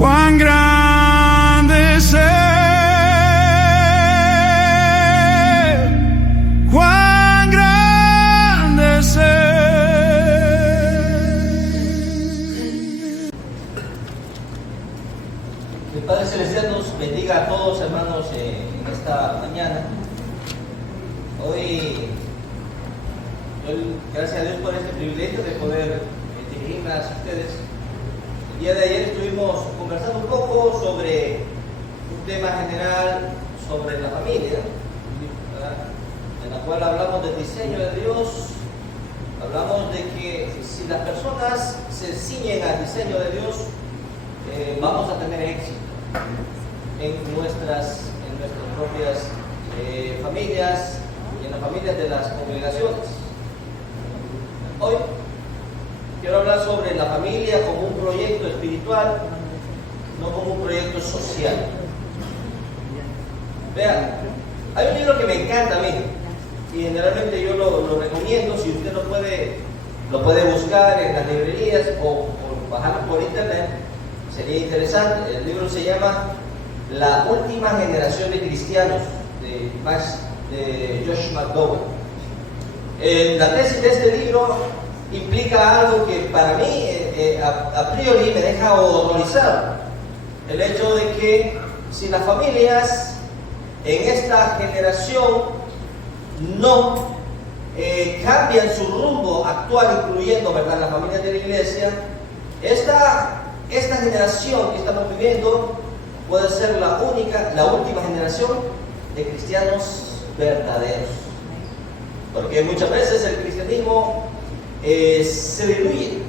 cuán grande es Él, cuán grande es Él. El Padre Celestial nos bendiga a todos, hermanos, en esta mañana. Hoy doy gracias a Dios por este privilegio de poder dirigirme hacia ustedes. El día de ayer estuvimos conversando un poco sobre un tema general sobre la familia, ¿verdad? En la cual hablamos del diseño de Dios. Hablamos de que si las personas se ciñen al diseño de Dios, vamos a tener éxito en nuestras propias familias y en las familias de las congregaciones. Hoy quiero hablar sobre la familia como un proyecto espiritual, no como un proyecto social. Vean, hay un libro que me encanta a mí y generalmente yo lo recomiendo. Si usted lo puede buscar en las librerías o bajarlo por internet, sería interesante. El libro se llama La última generación de cristianos, de Josh McDowell. La tesis de este libro implica algo que para mí a priori me deja horrorizado: el hecho de que si las familias en esta generación no cambian su rumbo actual, incluyendo, ¿verdad?, las familias de la iglesia, esta generación que estamos viviendo puede ser la última generación de cristianos verdaderos. Porque muchas veces el cristianismo se diluye.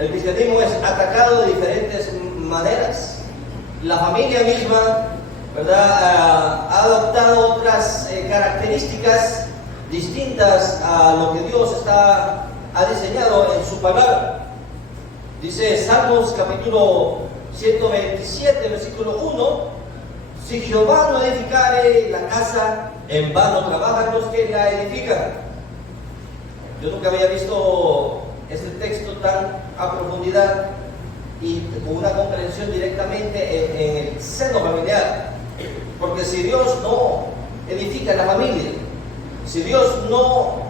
El cristianismo es atacado de diferentes maneras. La familia misma, ¿verdad?, ha adoptado otras características distintas a lo que Dios ha diseñado en su palabra. Dice Salmos capítulo 127, versículo 1: si Jehová no edificare la casa, en vano trabajan los que la edifican. Yo nunca había visto este texto tan a profundidad y con una comprensión directamente en el seno familiar. Porque si Dios no edifica la familia, si Dios no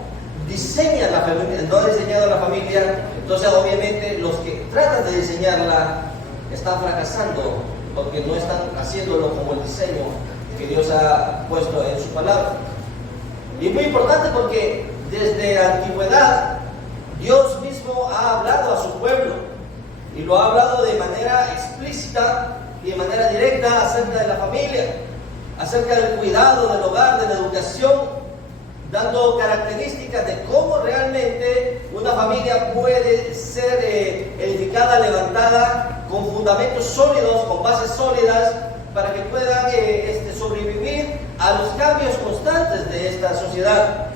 diseña la familia, no ha diseñado la familia, entonces obviamente los que tratan de diseñarla están fracasando, porque no están haciéndolo como el diseño que Dios ha puesto en su palabra. Y es muy importante porque desde la antigüedad Dios mismo ha hablado a su pueblo, y lo ha hablado de manera explícita y de manera directa acerca de la familia, acerca del cuidado del hogar, de la educación, dando características de cómo realmente una familia puede ser edificada, levantada con fundamentos sólidos, con bases sólidas, para que puedan sobrevivir a los cambios constantes de esta sociedad.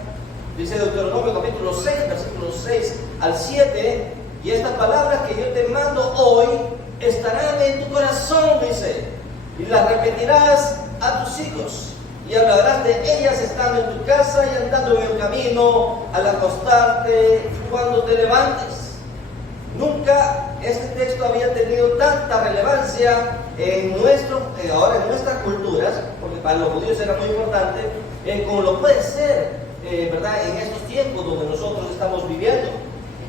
Dice Deuteronomio capítulo 6, versículos 6 al 7: y estas palabras que yo te mando hoy estarán en tu corazón, dice, y las repetirás a tus hijos, y hablarás de ellas estando en tu casa y andando en el camino, al acostarte, cuando te levantes. Nunca este texto había tenido tanta relevancia ahora en nuestras culturas, porque para los judíos era muy importante, como lo puede ser, ¿verdad?, en estos tiempos donde nosotros estamos viviendo.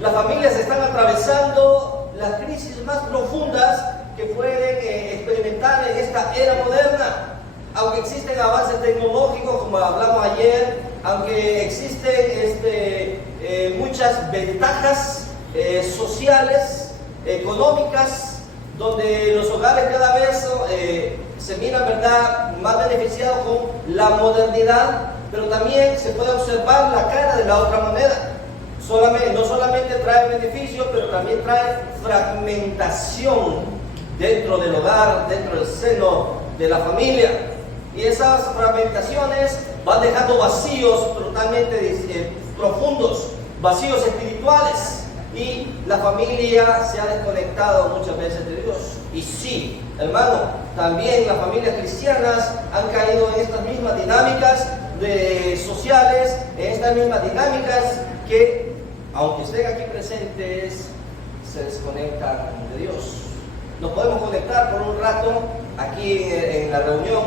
Las familias están atravesando las crisis más profundas que pueden experimentar en esta era moderna. Aunque existen avances tecnológicos, como hablamos ayer, aunque existen muchas ventajas sociales, económicas, donde los hogares cada vez se miran, ¿verdad?, más beneficiados con la modernidad, pero también se puede observar la cara de la otra moneda. No solamente trae beneficios, pero también trae fragmentación dentro del hogar, dentro del seno de la familia. Y esas fragmentaciones van dejando vacíos totalmente profundos, vacíos espirituales, y la familia se ha desconectado muchas veces de Dios. Y sí, hermano, también las familias cristianas han caído en estas mismas dinámicas sociales, en estas mismas dinámicas que, aunque estén aquí presentes, se desconectan de Dios. nos podemos conectar por un rato aquí en la reunión,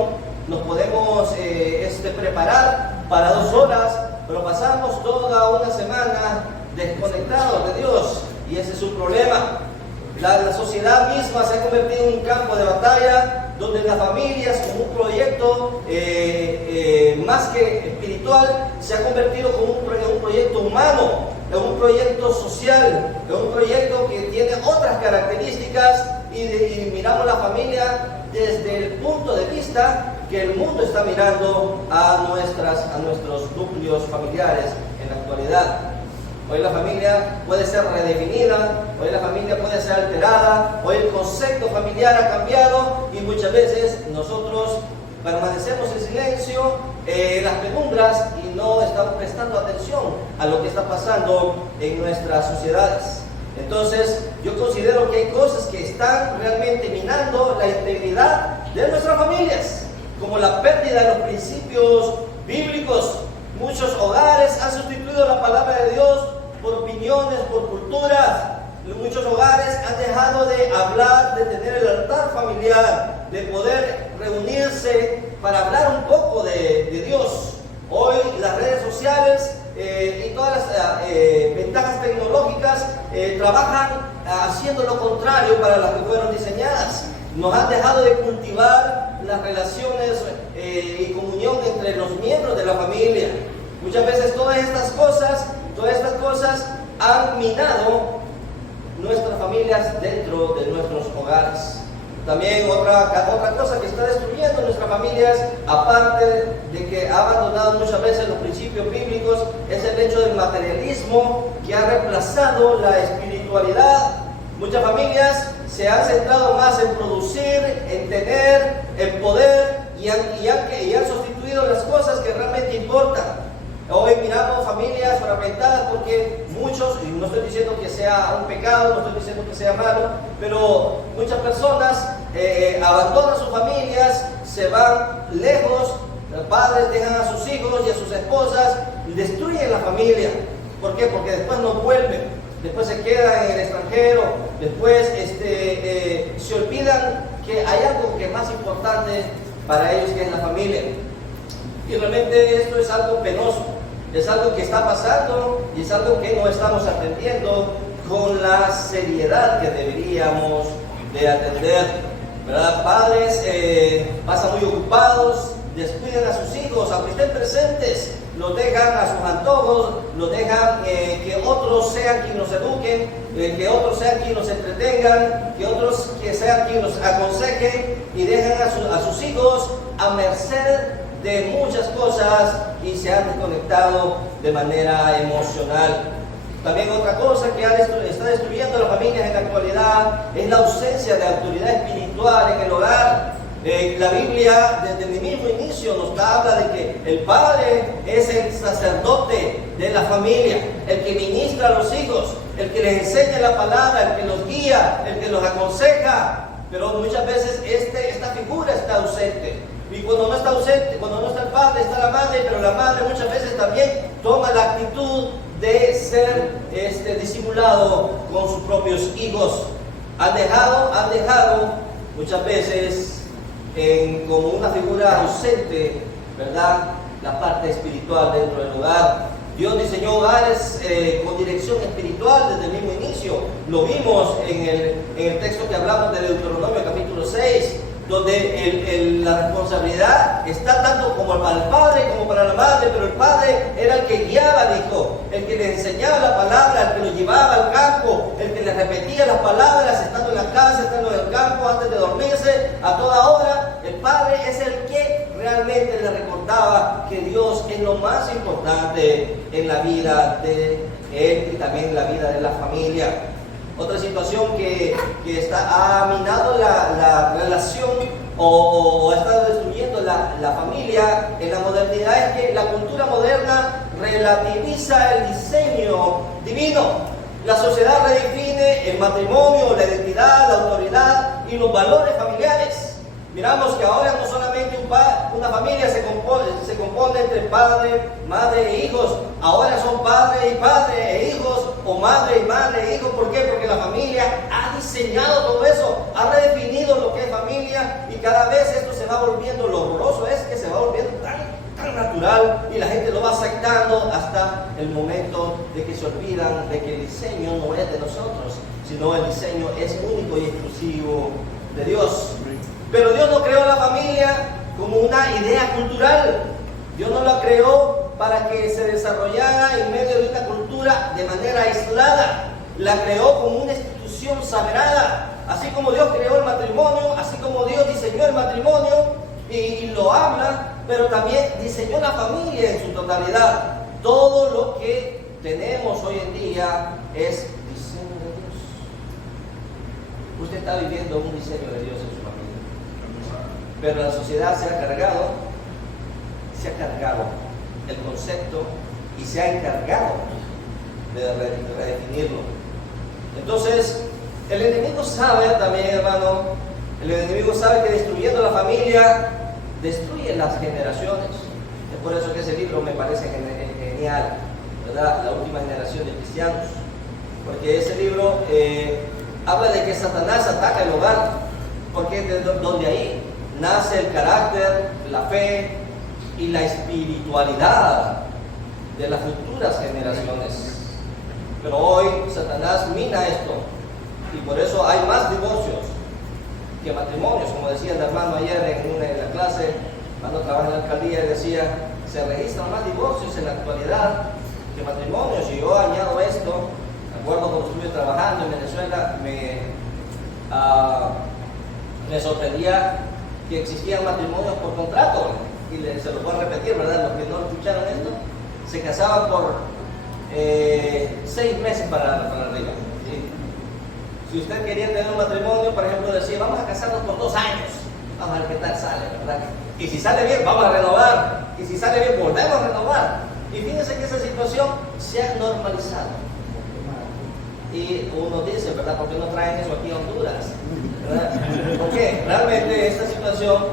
nos podemos preparar para 2 horas, pero pasamos toda una semana desconectados de Dios, y ese es un problema. La sociedad misma se ha convertido en un campo de batalla donde las familias, como un proyecto más que espiritual, se ha convertido como un proyecto humano, en un proyecto social, en un proyecto que tiene otras características, y miramos la familia desde el punto de vista que el mundo está mirando a nuestros núcleos familiares en la actualidad. Hoy la familia puede ser redefinida, hoy la familia puede ser alterada, hoy el concepto familiar ha cambiado, y muchas veces nosotros permanecemos en silencio, en las penumbras, y no estamos prestando atención a lo que está pasando en nuestras sociedades. Entonces, yo considero que hay cosas que están realmente minando la integridad de nuestras familias, como la pérdida de los principios bíblicos. Muchos hogares han sustituido la palabra de Dios por opiniones, por culturas. Muchos hogares han dejado de hablar, de tener el altar familiar, de poder reunirse para hablar un poco de Dios. Hoy las redes sociales y todas las ventajas tecnológicas trabajan haciendo lo contrario para las que fueron diseñadas. Nos han dejado de cultivar las relaciones y comunión entre los miembros de la familia. Muchas veces todas estas cosas han minado nuestras familias dentro de nuestros hogares. También otra cosa que está destruyendo nuestras familias, aparte de que ha abandonado muchas veces los principios bíblicos, es el hecho del materialismo, que ha reemplazado la espiritualidad. Muchas familias se han centrado más en producir, en tener, en poder, y han sustituido las cosas que realmente importan. Hoy miramos familias fragmentadas porque muchos, y no estoy diciendo que sea un pecado, no estoy diciendo que sea malo, pero muchas personas abandonan sus familias, se van lejos, los padres dejan a sus hijos y a sus esposas, y destruyen la familia. ¿Por qué? Porque después no vuelven, después se quedan en el extranjero, después se olvidan que hay algo que es más importante para ellos, que es la familia. Y realmente esto es algo penoso, es algo que está pasando, y es algo que no estamos atendiendo con la seriedad que deberíamos de atender, ¿verdad? Padres pasan muy ocupados, descuidan a sus hijos, aunque estén presentes, los dejan a sus antojos, los dejan que otros sean quienes los eduquen, que otros sean quienes los entretengan, que otros sean quienes los aconsejen, y dejan a sus hijos a merced de muchas cosas, y se han desconectado de manera emocional. También otra cosa que está destruyendo a las familias en la actualidad es la ausencia de autoridad espiritual en el hogar. La Biblia desde el mismo inicio nos habla de que el padre es el sacerdote de la familia, el que ministra a los hijos, el que les enseña la palabra, el que los guía, el que los aconseja. Pero muchas veces esta figura está ausente. Y cuando no está ausente, cuando no está el padre, está la madre, pero la madre muchas veces también toma la actitud de ser disimulado con sus propios hijos. Han dejado muchas veces como una figura ausente, ¿verdad?, la parte espiritual dentro del hogar. Dios diseñó hogares con dirección espiritual desde el mismo inicio. Lo vimos en el texto que hablamos de Deuteronomio capítulo 6, donde la responsabilidad está tanto como para el padre como para la madre, pero el padre era el que guiaba al hijo, el que le enseñaba la palabra, el que lo llevaba al campo, el que le repetía las palabras estando en la casa, estando en el campo, antes de dormirse, a toda hora. El padre es el que realmente le recordaba que Dios es lo más importante en la vida de él y también en la vida de la familia. Otra situación que ha minado la relación o ha estado destruyendo la familia en la modernidad es que la cultura moderna relativiza el diseño divino. La sociedad redefine el matrimonio, la identidad, la autoridad y los valores familiares. Miramos que ahora no solamente una familia se compone entre padre, madre e hijos. Ahora son padre y padre e hijos, o madre y madre e hijos. ¿Por qué? Porque la familia ha diseñado todo eso. ha redefinido lo que es familia y cada vez esto se va volviendo, lo horroroso es que se va volviendo tan natural y la gente lo va aceptando hasta el momento de que se olvidan de que el diseño no es de nosotros, sino el diseño es único y exclusivo de Dios. Pero Dios no creó la familia como una idea cultural. Dios no la creó para que se desarrollara en medio de una cultura de manera aislada. La creó como una institución sagrada. Así como Dios creó el matrimonio, así como Dios diseñó el matrimonio y lo habla, pero también diseñó la familia en su totalidad. Todo lo que tenemos hoy en día es diseño de Dios. Usted está viviendo un diseño de Dios en su familia. Pero la sociedad se ha cargado el concepto y se ha encargado de redefinirlo. Entonces, el enemigo sabe también, hermano, el enemigo sabe que destruyendo la familia, destruye las generaciones. Es por eso que ese libro me parece genial, ¿verdad? La última generación de cristianos. Porque ese libro habla de que Satanás ataca el hogar, porque es donde ahí nace el carácter, la fe y la espiritualidad de las futuras generaciones. Pero hoy Satanás mina esto y por eso hay más divorcios que matrimonios. Como decía el hermano ayer en la clase, cuando trabaja en la alcaldía, decía, se registran más divorcios en la actualidad que matrimonios. Y yo añado esto, de acuerdo cuando estuve trabajando en Venezuela, me sorprendía que existían matrimonios por contrato. Y se los voy a repetir, ¿verdad? Los que no escucharon esto, se casaban por 6 meses para arriba. ¿Sí? Si usted quería tener un matrimonio, por ejemplo, decía, vamos a casarnos por 2 años, vamos a ver qué tal sale, ¿verdad? Y si sale bien, vamos a renovar, y si sale bien, volvemos a renovar. Y fíjense que esa situación se ha normalizado. Y uno dice, ¿verdad? ¿Por qué no traen eso aquí a Honduras? ¿Verdad? Porque realmente esta situación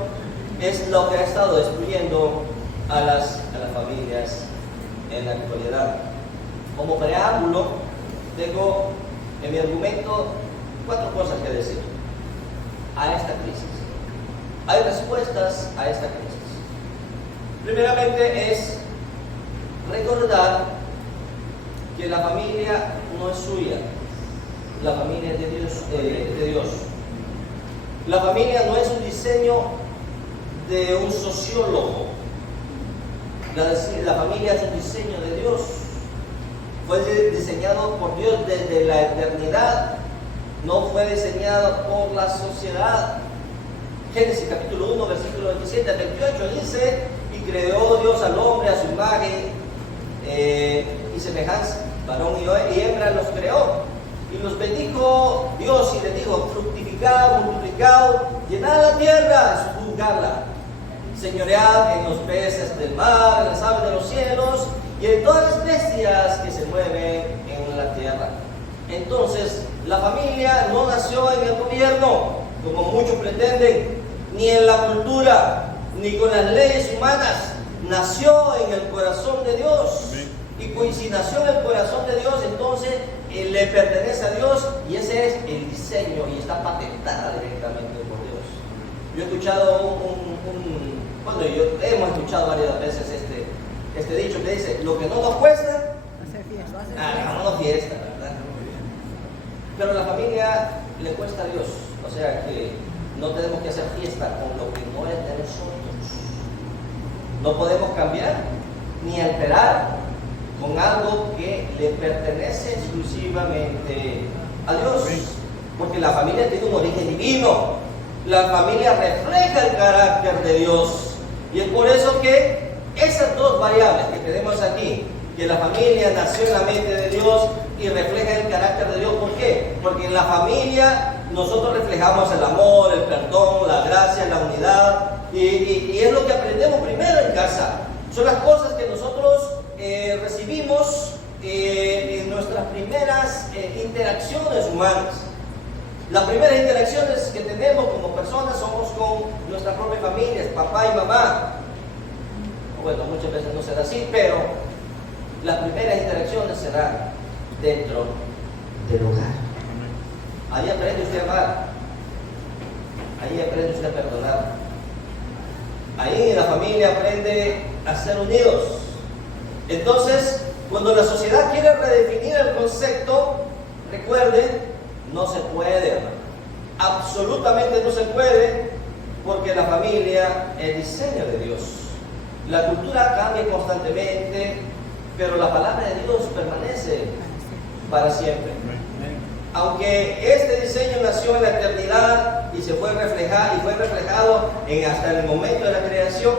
es lo que ha estado destruyendo a las familias en la actualidad. Como preámbulo, tengo en mi argumento 4 cosas que decir a esta crisis. Hay respuestas a esta crisis. Primeramente es recordar que la familia no es suya, la familia es de Dios. La familia no es un diseño de un sociólogo. La familia es un diseño de Dios. Fue diseñado por Dios desde la eternidad. No fue diseñado por la sociedad. Génesis capítulo 1, versículo 27 al 28 dice, y creó Dios al hombre a su imagen y semejanza. Varón y hembra los creó. Y los bendijo Dios y les dijo, fructificad, multiplicad, llenad la tierra, sojuzgadla. Señoread en los peces del mar, en las aves de los cielos y en todas las bestias que se mueven en la tierra. Entonces, la familia no nació en el gobierno, como muchos pretenden, ni en la cultura, ni con las leyes humanas. Nació en el corazón de Dios. Y pues, si nació en el corazón de Dios, entonces le pertenece a Dios y ese es el diseño y está patentada directamente por Dios. Yo he escuchado hemos escuchado varias veces este dicho que dice, lo que no nos cuesta, hagámonos fiesta, ¿verdad? Pero la familia le cuesta a Dios, o sea que no tenemos que hacer fiesta con lo que no es de nosotros. No podemos cambiar ni alterar con algo que le pertenece exclusivamente a Dios, porque la familia tiene un origen divino. La familia refleja el carácter de Dios. Y es por eso que esas 2 variables que tenemos aquí, que la familia nació en la mente de Dios y refleja el carácter de Dios. ¿Por qué? Porque en la familia nosotros reflejamos el amor, el perdón, la gracia, la unidad. Y es lo que aprendemos primero en casa. Son las cosas que nosotros recibimos en nuestras primeras interacciones humanas. Las primeras interacciones que tenemos como personas somos con nuestras propias familias, papá y mamá. Bueno, muchas veces no será así, pero las primeras interacciones serán dentro del hogar. Ahí aprende usted a amar. ahí aprende usted a perdonar. Ahí en la familia aprende a ser unidos. Entonces, cuando la sociedad quiere redefinir el concepto, recuerde, no se puede, hermano. Absolutamente no se puede, porque la familia es diseño de Dios. La cultura cambia constantemente, pero la palabra de Dios permanece para siempre. Aunque este diseño nació en la eternidad y fue reflejado hasta el momento de la creación,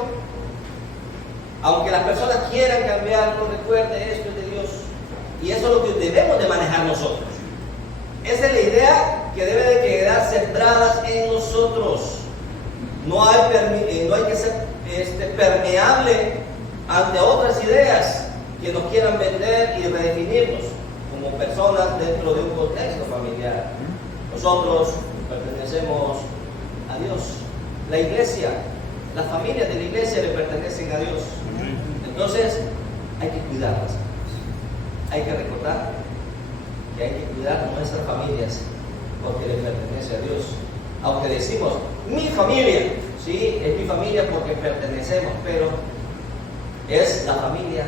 aunque las personas quieran cambiarlo, recuerde, esto es de Dios. Y eso es lo que debemos de manejar nosotros. Esa es la idea que debe de quedar centrada en nosotros. No hay que ser permeable ante otras ideas que nos quieran vender y redefinirnos como personas dentro de un contexto familiar. Nosotros pertenecemos a Dios. La iglesia, las familias de la iglesia le pertenecen a Dios. Entonces, hay que cuidarlas. Hay que recordar que hay que cuidar nuestras familias porque le pertenece a Dios. Aunque decimos, mi familia, sí, es mi familia porque pertenecemos, pero es la familia,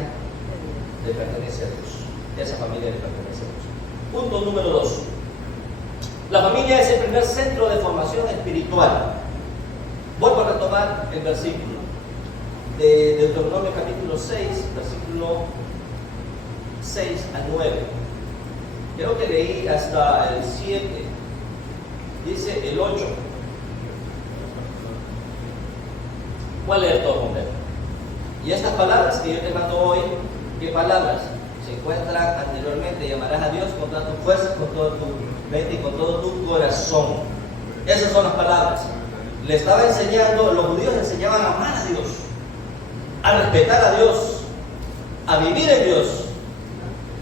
le pertenece a Dios. Esa familia le pertenece a Dios. Punto número 2. La familia es el primer centro de formación espiritual. Vuelvo a retomar el versículo de Deuteronomio capítulo 6, versículo 6 al 9. Creo que leí hasta el 7. Dice el 8. Voy a leer todo completo. Y estas palabras que yo te mando hoy, ¿qué palabras? Se encuentran anteriormente. Llamarás a Dios con toda tu fuerza, con toda tu mente y con todo tu corazón. Esas son las palabras. Le estaba enseñando, los judíos enseñaban a amar a Dios, a respetar a Dios, a vivir en Dios,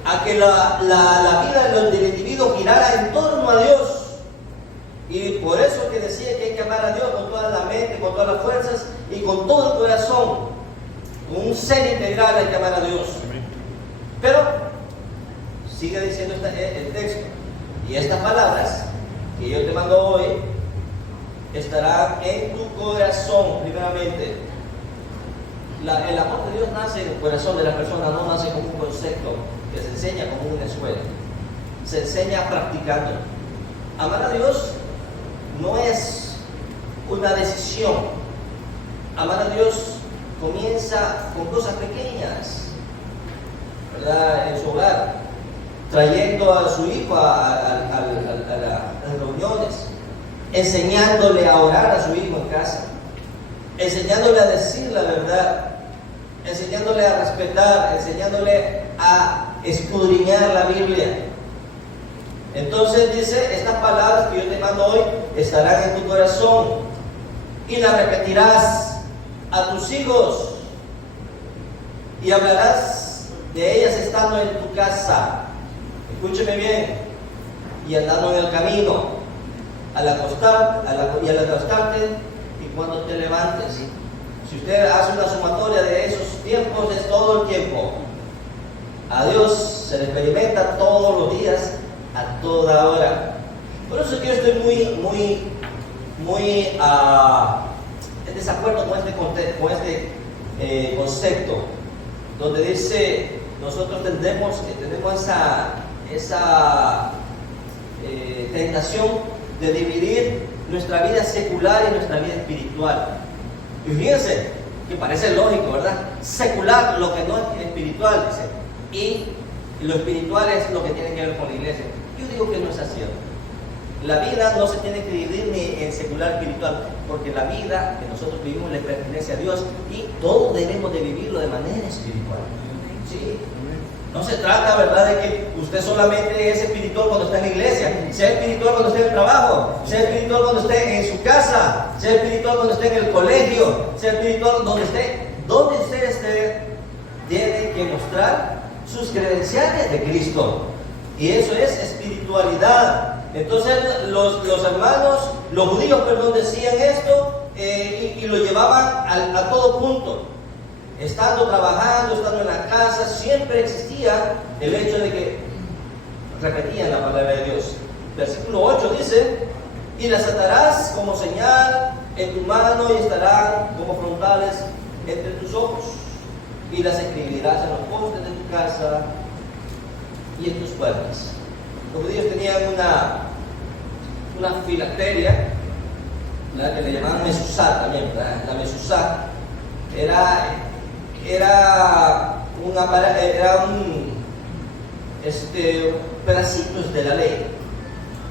a que la vida del individuo girara en torno a Dios. Y por eso que decía que hay que amar a Dios con toda la mente, con todas las fuerzas y con todo el corazón. Con un ser integral hay que amar a Dios. Pero sigue diciendo el texto. Y estas palabras que yo te mando hoy estarán en tu corazón, primeramente. El amor de Dios nace en el corazón de la persona, no nace como un concepto que se enseña como una escuela. Se enseña practicando. Amar a Dios no es una decisión. Amar a Dios comienza con cosas pequeñas, ¿verdad? En su hogar, trayendo a su hijo a las reuniones, enseñándole a orar a su hijo en casa, enseñándole a decir la verdad, enseñándole a respetar, enseñándole a escudriñar la Biblia. Entonces dice, estas palabras que yo te mando hoy estarán en tu corazón y las repetirás a tus hijos y hablarás de ellas estando en tu casa. Escúcheme bien. Y andando en el camino, al acostarte y cuando te levantes. Si usted hace una sumatoria de esos tiempos, es todo el tiempo. A Dios se le experimenta todos los días, a toda hora. Por eso es que yo estoy muy en desacuerdo con este concepto, donde dice, nosotros tenemos esa tentación de dividir nuestra vida secular y nuestra vida espiritual. Y fíjense, que parece lógico, ¿verdad? Secular, lo que no es espiritual, dice, y lo espiritual es lo que tiene que ver con la iglesia. Yo digo que no es así. La vida no se tiene que dividir ni en secular espiritual, porque la vida que nosotros vivimos le pertenece a Dios y todos debemos de vivirlo de manera espiritual. ¿Sí? No se trata, ¿verdad?, de que usted solamente es espiritual cuando está en la iglesia, sea espiritual cuando esté en el trabajo, sea espiritual cuando esté en su casa, sea espiritual cuando esté en el colegio, sea espiritual donde usted esté, tiene que mostrar sus credenciales de Cristo. Y eso es espiritualidad. Entonces los hermanos, los judíos, decían esto y lo llevaban a todo punto. Estando trabajando, estando en la casa, siempre existía el hecho de que repetían la palabra de Dios. Versículo 8 dice, Y las atarás como señal en tu mano y estarán como frontales entre tus ojos. Y las escribirás en los postes de tu casa y en tus puertas. Los judíos tenían una filacteria, ¿verdad?, que le llamaban mesuzá también, ¿verdad? La mesuzá era pedacitos de la ley,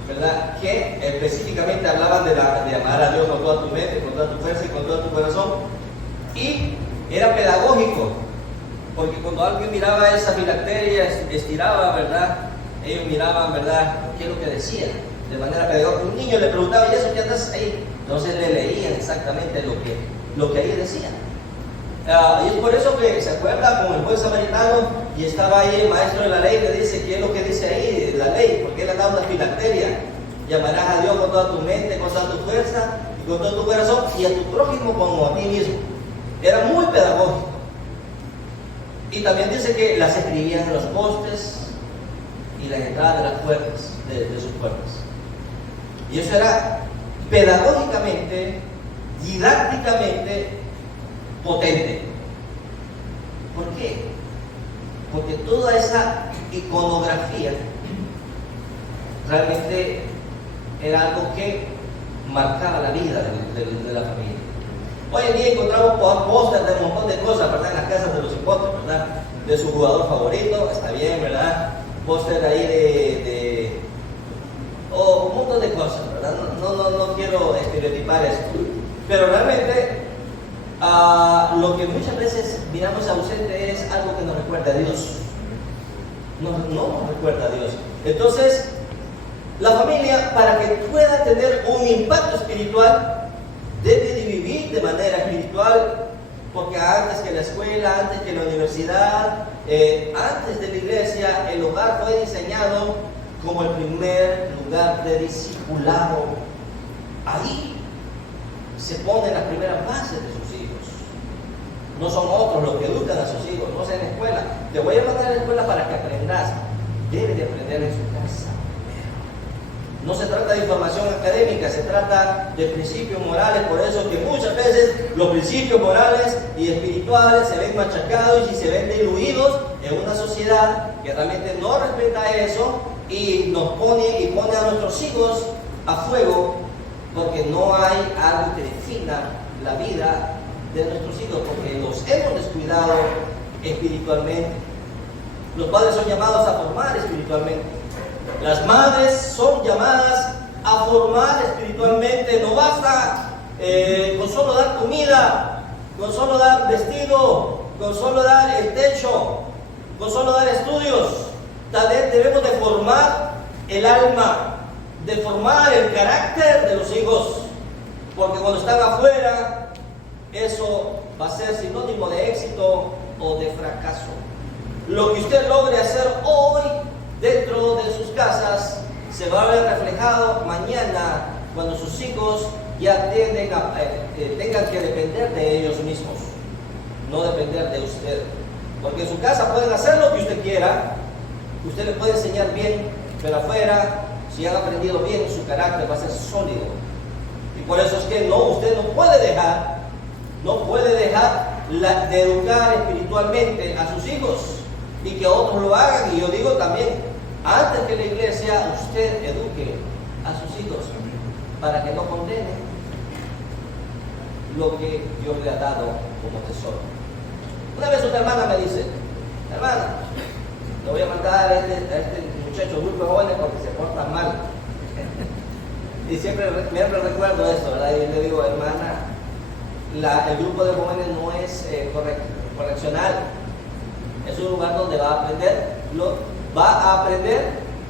¿verdad?, que específicamente hablaban de amar a Dios con toda tu mente, con toda tu fuerza y con todo tu corazón. Y era pedagógico, porque cuando alguien miraba esa filacteria, estiraba, ¿verdad?, ellos miraban, ¿verdad?, qué es lo que decía, de manera pedagógica. Un niño le preguntaba, ¿y eso qué andas ahí? Entonces le leían exactamente lo que ahí decía. Y es por eso que se acuerda con el buen samaritano, y estaba ahí el maestro de la ley, le dice qué es lo que dice ahí la ley, porque él ha dado una filacteria: llamarás a Dios con toda tu mente, con toda tu fuerza y con todo tu corazón, y a tu prójimo como a ti mismo. Era muy pedagógico. Y también dice que las escribían en los postes y las entradas de las puertas, de sus puertas. Y eso era pedagógicamente, didácticamente potente. ¿Por qué? Porque toda esa iconografía realmente era algo que marcaba la vida de la familia. Hoy en día encontramos pósters de un montón de cosas, ¿verdad?, en las casas de los hipótesis, ¿verdad?, de su jugador favorito, está bien, ¿verdad?, póster ahí un montón de cosas, ¿verdad? No quiero estereotipar esto, pero realmente lo que muchas veces miramos ausente es algo que nos recuerda a Dios. No nos recuerda a Dios. Entonces, la familia, para que pueda tener un impacto espiritual, debe de vivir de manera espiritual, porque antes que la escuela, antes que la universidad, antes de la iglesia, el hogar fue diseñado como el primer lugar de discipulado. Ahí se ponen las primeras bases de sus hijos. No son otros los que educan a sus hijos, no es en la escuela. Te voy a mandar a la escuela para que aprendas. Debe de aprender en su casa. No se trata de información académica, se trata de principios morales. Por eso que muchas veces los principios morales y espirituales se ven machacados y se ven diluidos en una sociedad que realmente no respeta eso y nos pone a nuestros hijos a fuego, porque no hay algo que defina la vida de nuestros hijos, porque los hemos descuidado espiritualmente. Los padres son llamados a formar espiritualmente. Las madres son llamadas a formar espiritualmente. No basta con solo dar comida, con solo dar vestido, con solo dar el techo, con solo dar estudios. Tal vez debemos de formar el alma, de formar el carácter de los hijos, porque cuando están afuera, eso va a ser sinónimo de éxito o de fracaso. Lo que usted logre hacer hoy dentro de sus casas se va a ver reflejado mañana cuando sus hijos ya tengan que depender de ellos mismos, no depender de usted. Porque en su casa pueden hacer lo que usted quiera, usted les puede enseñar bien, pero afuera, si han aprendido bien, su carácter va a ser sólido. Y por eso es que usted no puede dejar de educar espiritualmente a sus hijos y que otros lo hagan. Y yo digo también, antes que la iglesia, usted eduque a sus hijos para que no condenen lo que Dios le ha dado como tesoro. Una vez una hermana me dice: hermana, le voy a mandar a este muchacho, grupo de jóvenes, porque se porta mal. Y siempre recuerdo esto, ¿verdad? Y le digo: hermana, el grupo de jóvenes no es correccional. Es un lugar donde va a aprender,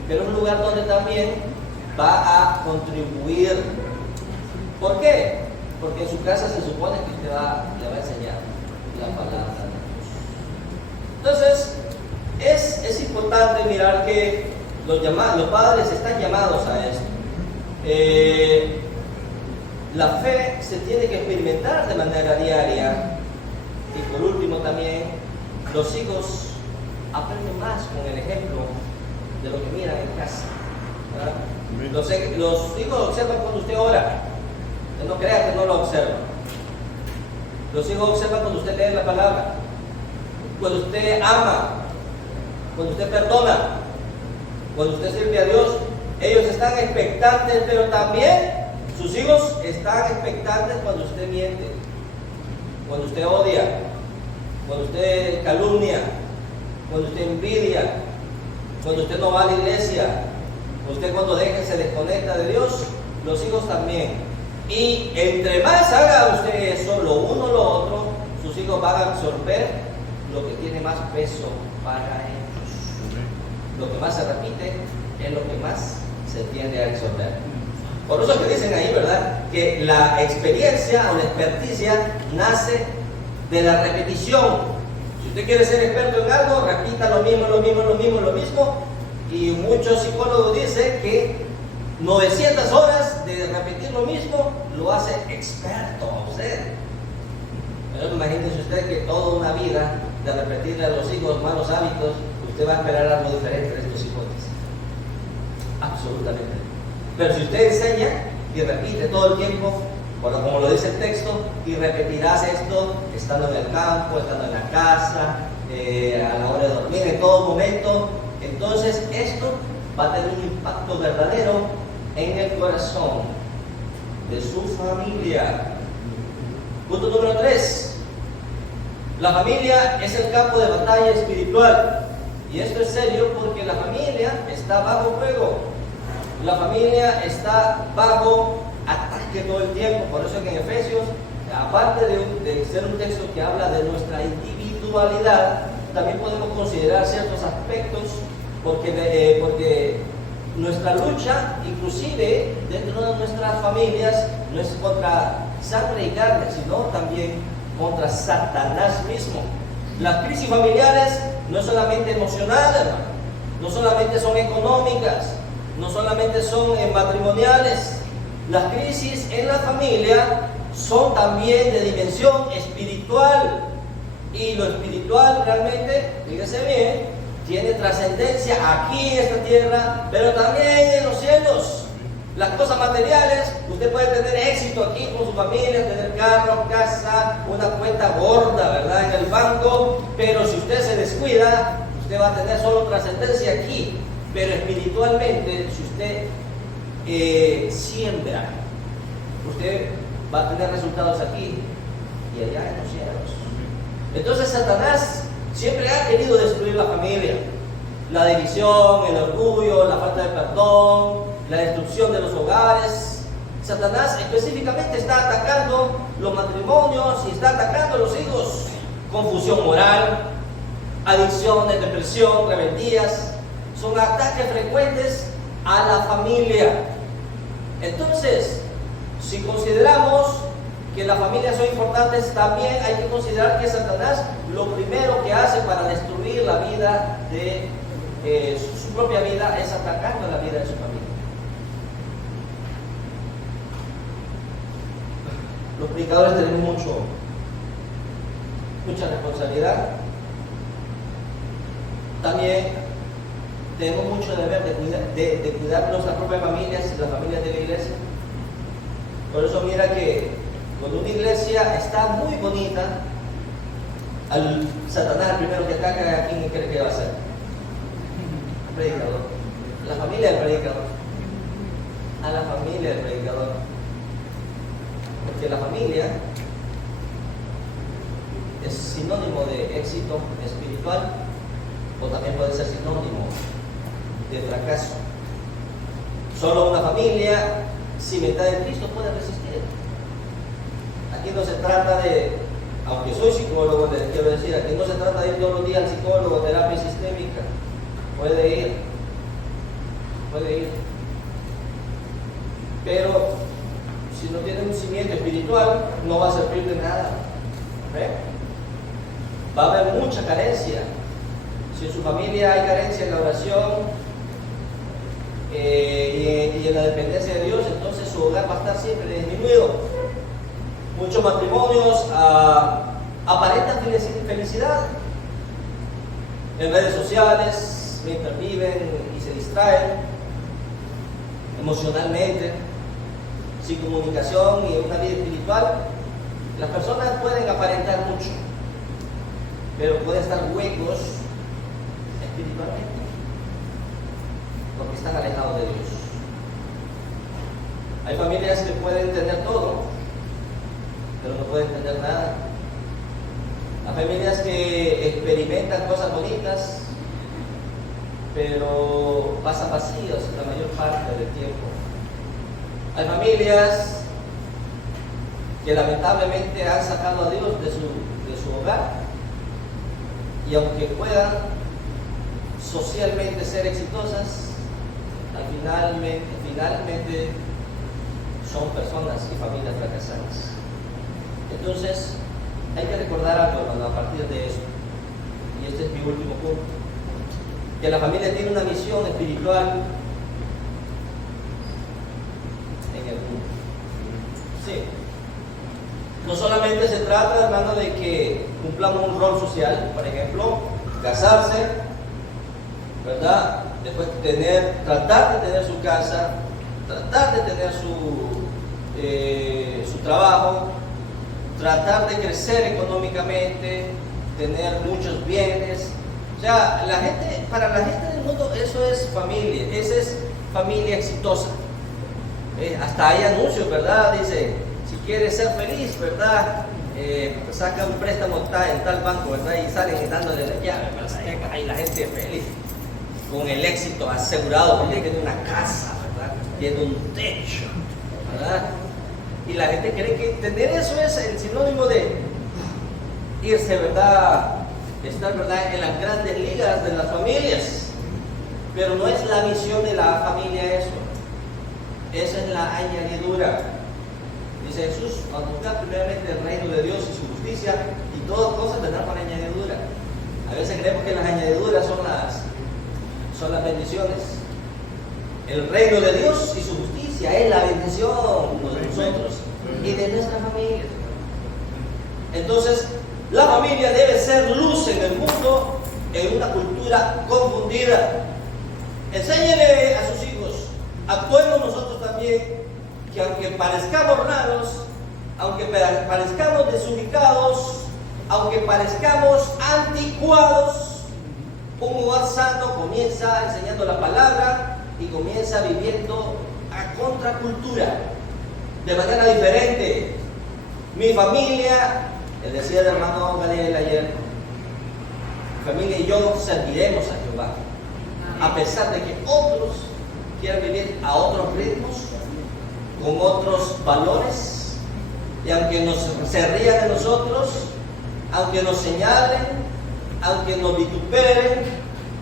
pero es un lugar donde también va a contribuir. ¿Por qué? Porque en su casa se supone que usted le va a enseñar la palabra de Dios. Entonces, es importante mirar que los padres están llamados a esto. La fe se tiene que experimentar de manera diaria. Y por último también, los hijos aprenden más con el ejemplo de lo que miran en casa. ¿verdad? Los hijos observan cuando usted ora. Usted no crea que no lo observa. Los hijos observan cuando usted lee la palabra, cuando usted ama, cuando usted perdona, cuando usted sirve a Dios. Ellos están expectantes, pero también sus hijos están expectantes cuando usted miente, cuando usted odia, cuando usted calumnia, cuando usted envidia, cuando usted no va a la iglesia, usted cuando deja se desconecta de Dios. Los hijos también. Y entre más haga usted eso, lo uno o lo otro, sus hijos van a absorber lo que tiene más peso para ellos. Lo que más se repite es lo que más se tiende a absorber. Por eso que dicen ahí, ¿verdad?, que la experiencia o la experticia nace de la repetición. Si usted quiere ser experto en algo, repita lo mismo. Y muchos psicólogos dicen que 900 horas de repetir lo mismo lo hace experto a usted. Pero imagínese usted que toda una vida de repetirle a los hijos malos hábitos, usted va a esperar algo diferente de estos hijos. Absolutamente. Pero si usted enseña y repite todo el tiempo, bueno, como lo dice el texto, y repetirás esto estando en el campo, estando en la casa, a la hora de dormir, en todo momento, entonces esto va a tener un impacto verdadero en el corazón de su familia. Punto número 3. La familia es el campo de batalla espiritual. Y esto es serio porque la familia está bajo fuego. La familia está bajo ataque todo el tiempo. Por eso que en Efesios, aparte de ser un texto que habla de nuestra individualidad, también podemos considerar ciertos aspectos porque nuestra lucha, inclusive dentro de nuestras familias, no es contra sangre y carne, sino también contra Satanás mismo. Las crisis familiares no es solamente emocionales, hermano, no solamente son económicas, no solamente son matrimoniales. Las crisis en la familia son también de dimensión espiritual. Y lo espiritual realmente, fíjese bien, tiene trascendencia aquí en esta tierra, pero también en los cielos. Las cosas materiales, usted puede tener éxito aquí con su familia, tener carro, casa, una cuenta gorda, ¿verdad?, en el banco, pero si usted se descuida, usted va a tener solo trascendencia aquí. Pero espiritualmente, si usted siembra, usted va a tener resultados aquí y allá en los cielos. Entonces Satanás siempre ha querido destruir la familia. La división, el orgullo, la falta de perdón, la destrucción de los hogares. Satanás específicamente está atacando los matrimonios y está atacando a los hijos. Confusión moral, adicciones, depresión, rebeldías. Son ataques frecuentes a la familia. Entonces, si consideramos que las familias son importantes, también hay que considerar que Satanás lo primero que hace para destruir la vida de su propia vida es atacando la vida de su familia. Los predicadores tenemos mucha responsabilidad. También tenemos mucho deber de cuidar nuestras propias familias y las familias de la iglesia. Por eso mira que cuando una iglesia está muy bonita, al Satanás, el primero que ataca, ¿a quién cree que va a ser? El predicador. La familia del predicador. A la familia del predicador. Porque la familia es sinónimo de éxito espiritual, o también puede ser sinónimo de fracaso. Solo una familia cimentada en Cristo puede resistir. Aquí no se trata de, aunque soy psicólogo, les quiero decir, aquí no se trata de ir todos los días al psicólogo, terapia sistémica. Puede ir. Pero si no tiene un cimiento espiritual, no va a servir de nada. Va a haber mucha carencia. Si en su familia hay carencia en la oración y en la dependencia de Dios, entonces su hogar va a estar siempre disminuido. Muchos matrimonios aparentan felicidad en redes sociales mientras viven y se distraen, emocionalmente, sin comunicación y una vida espiritual, las personas pueden aparentar mucho, pero pueden estar huecos espiritualmente, porque están alejados de Dios. Hay familias que pueden tener todo, pero no pueden tener nada. Hay familias que experimentan cosas bonitas, pero pasan vacíos la mayor parte del tiempo. Hay familias que lamentablemente han sacado a Dios de su hogar, y aunque puedan socialmente ser exitosas, finalmente son personas y familias fracasadas. Entonces, hay que recordar algo, hermano, a partir de esto, y este es mi último punto, que la familia tiene una misión espiritual en el mundo. Sí. No solamente se trata, hermano, de que cumplamos un rol social, por ejemplo, casarse, ¿verdad? Después tratar de tener su casa, tratar de tener su trabajo, tratar de crecer económicamente, tener muchos bienes. O sea, para la gente del mundo eso es familia, esa es familia exitosa. Hasta hay anuncios, ¿verdad? Dice, si quieres ser feliz, ¿verdad? Saca un préstamo en tal banco, ¿verdad? Y salen dándole la llave, ¿verdad? Y la gente feliz, con el éxito asegurado, porque tiene una casa, ¿verdad? Tiene un techo, ¿verdad? Y la gente cree que tener eso es el sinónimo de irse, ¿verdad? Estar, ¿verdad?, en las grandes ligas de las familias. Pero no es la misión de la familia eso. Esa es la añadidura. Dice Jesús, a buscar primeramente el reino de Dios y su justicia, y todas cosas vendrán por añadidura. A veces creemos que las añadiduras son las bendiciones. El reino de Dios y su justicia es la bendición de nosotros y de nuestra familia. Entonces, la familia debe ser luz en el mundo, en una cultura confundida. Enséñele a sus hijos, actuemos nosotros también, que aunque parezcamos raros, aunque parezcamos desubicados, aunque parezcamos anticuados, un hogar sano comienza enseñando la palabra y comienza viviendo a contracultura, de manera diferente. Mi familia, les decía el hermano Gabriel ayer, mi familia y yo serviremos a Jehová, a pesar de que otros quieran vivir a otros ritmos, con otros valores, y aunque se rían de nosotros, aunque nos señalen, aunque nos vituperen,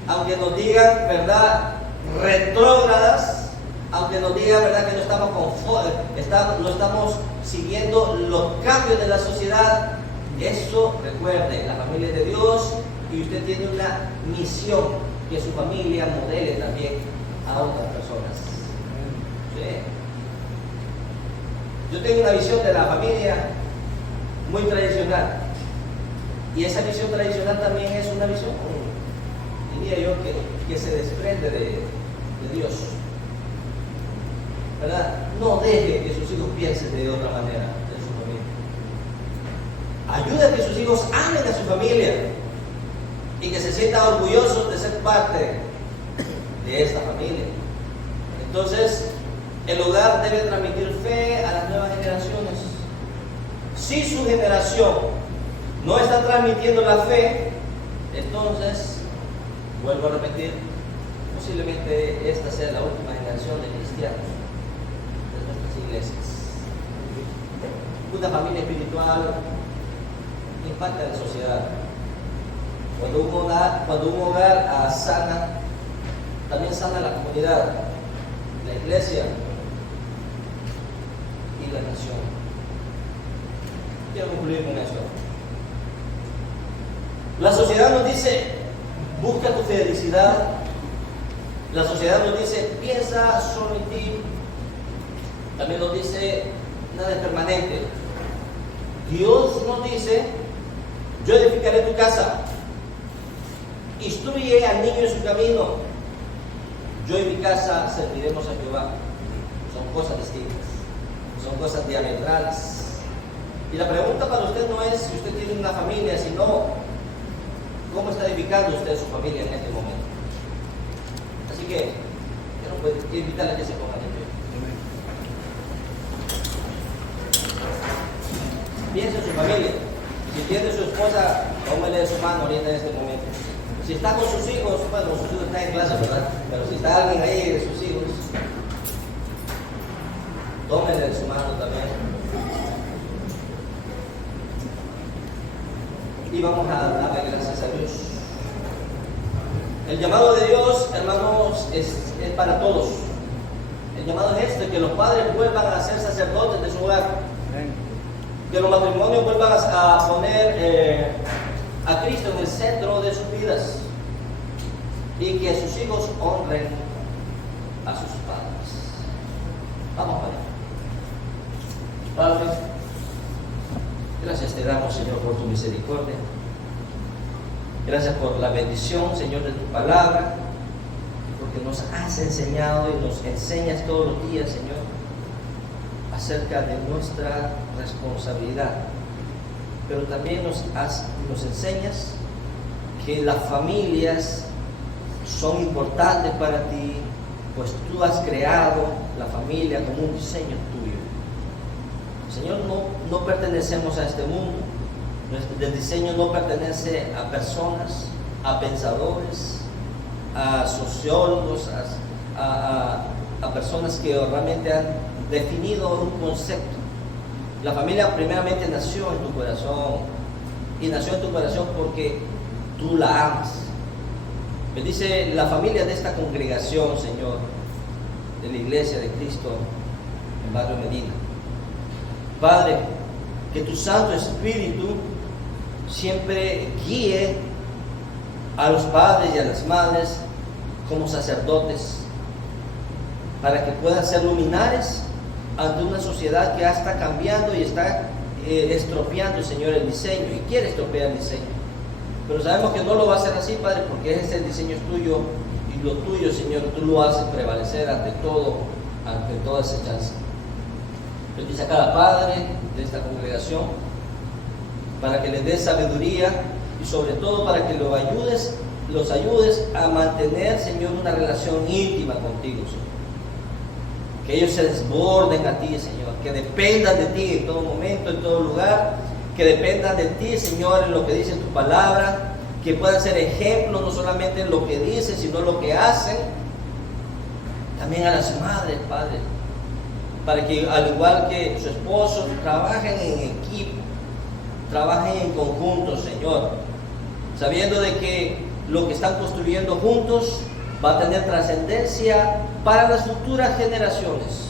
aunque nos digan, ¿verdad?, retrógradas, aunque nos digan, ¿verdad?, que no estamos siguiendo los cambios de la sociedad. Eso, recuerde, la familia es de Dios, y usted tiene una misión, que su familia modele también a otras personas. ¿Sí? Yo tengo una visión de la familia muy tradicional, y esa visión tradicional también es una visión, diría yo, que se desprende de Dios, ¿verdad? No deje que sus hijos piensen de otra manera de su familia. Ayude a que sus hijos amen a su familia y que se sientan orgullosos de ser parte de esta familia. Entonces, el hogar debe transmitir fe a las nuevas generaciones. Si su generación no está transmitiendo la fe, entonces, vuelvo a repetir, posiblemente esta sea la última generación de cristianos de nuestras iglesias. Una familia espiritual impacta en la sociedad. Cuando un hogar sana, también sana la comunidad, la iglesia y la nación. Quiero concluir con esto. La sociedad nos dice, busca tu felicidad. La sociedad nos dice, piensa solo en ti. También nos dice, nada es permanente. Dios nos dice, yo edificaré tu casa. Instruye al niño en su camino. Yo y mi casa serviremos a Jehová. son cosas distintas, son cosas diametrales. Y la pregunta para usted no es si usted tiene una familia, sino cómo está edificando usted su familia en este momento. Así que quiero invitarle a que se pongan de pie. Piense en su familia. Si tiene su esposa, tómele de su mano ahorita en este momento. Si está con sus hijos, bueno, sus hijos están en clase, ¿verdad? Pero si está alguien ahí de sus hijos, tómele de su mano también. Y vamos a darle gracias a Dios. El llamado de Dios, hermanos, es para todos. El llamado es este, que los padres vuelvan a ser sacerdotes de su hogar. Que los matrimonios vuelvan a poner a Cristo en el centro de sus vidas. Y que sus hijos honren a sus padres. Vamos a ver. Padre, gracias te damos, Señor, por tu misericordia. Gracias por la bendición, Señor, de tu palabra, porque nos has enseñado y nos enseñas todos los días, Señor, acerca de nuestra responsabilidad. Pero también nos enseñas que las familias son importantes para ti, pues tú has creado la familia como un diseño tuyo. Señor, no pertenecemos a este mundo. El diseño no pertenece a personas, a pensadores, a sociólogos, a personas que realmente han definido un concepto. La familia primeramente nació en tu corazón, y nació en tu corazón porque tú la amas. Bendice la familia de esta congregación, Señor, de la Iglesia de Cristo en Barrio Medina. Padre, que tu Santo Espíritu siempre guíe a los padres y a las madres como sacerdotes, para que puedan ser luminares ante una sociedad que está cambiando y está estropeando, Señor, el diseño, y quiere estropear el diseño. Pero sabemos que no lo va a hacer así, Padre, porque ese diseño es tuyo, y lo tuyo, Señor, tú lo haces prevalecer ante toda esa chance. Bendice a cada padre de esta congregación, para que les des sabiduría, y sobre todo para que los ayudes a mantener, Señor, una relación íntima contigo, Señor. Que ellos se desborden a ti, Señor, que dependan de ti en todo momento, en todo lugar, que dependan de ti, Señor, en lo que dice tu palabra, que puedan ser ejemplos no solamente en lo que dicen, sino en lo que hacen, también a las madres, Padre, para que al igual que su esposo, trabajen en equipo, trabajen en conjunto, Señor, sabiendo de que lo que están construyendo juntos va a tener trascendencia para las futuras generaciones,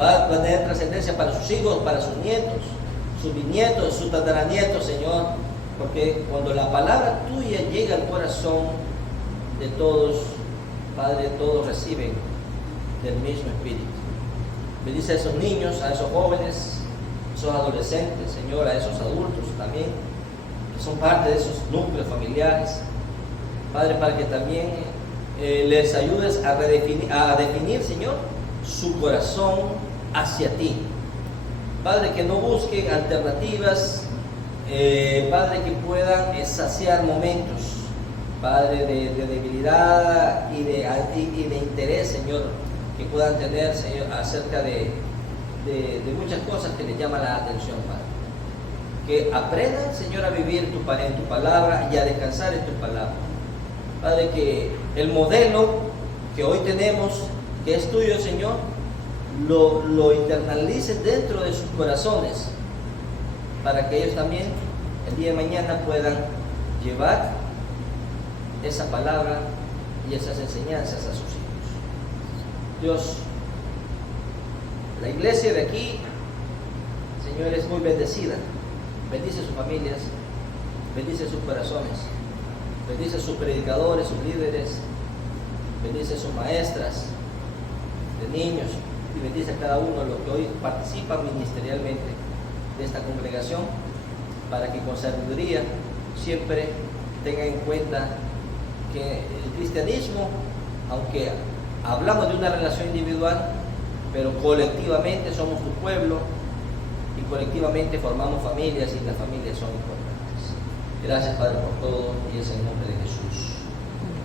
va a tener trascendencia para sus hijos, para sus nietos, sus bisnietos, sus tataranietos, Señor, porque cuando la palabra tuya llega al corazón de todos, Padre, todos reciben del mismo Espíritu. Bendice a esos niños, a esos jóvenes, a esos adolescentes, Señor, a esos adultos también, que son parte de esos núcleos familiares, Padre, para que también les ayudes a definir, Señor, su corazón hacia ti. Padre, que no busquen alternativas, Padre, que puedan saciar momentos, Padre, de debilidad y de interés, Señor, que puedan tener, Señor, acerca de muchas cosas que les llaman la atención, Padre. Que aprendan, Señor, a vivir en tu palabra y a descansar en tu palabra. Padre, que el modelo que hoy tenemos, que es tuyo, Señor, lo internalicen dentro de sus corazones, para que ellos también el día de mañana puedan llevar esa palabra y esas enseñanzas a sus hijos. Dios, la iglesia de aquí, Señor, es muy bendecida. Bendice sus familias, bendice sus corazones, bendice sus predicadores, sus líderes, bendice sus maestras de niños, y bendice a cada uno de los que hoy participan ministerialmente de esta congregación, para que con sabiduría siempre tengan en cuenta que el cristianismo, aunque hablamos de una relación individual, pero colectivamente somos tu pueblo y colectivamente formamos familias y las familias son importantes. Gracias, Padre, por todo y es en nombre de Jesús.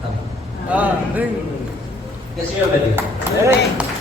Amén. Amén. Que el Señor bendiga. Amén.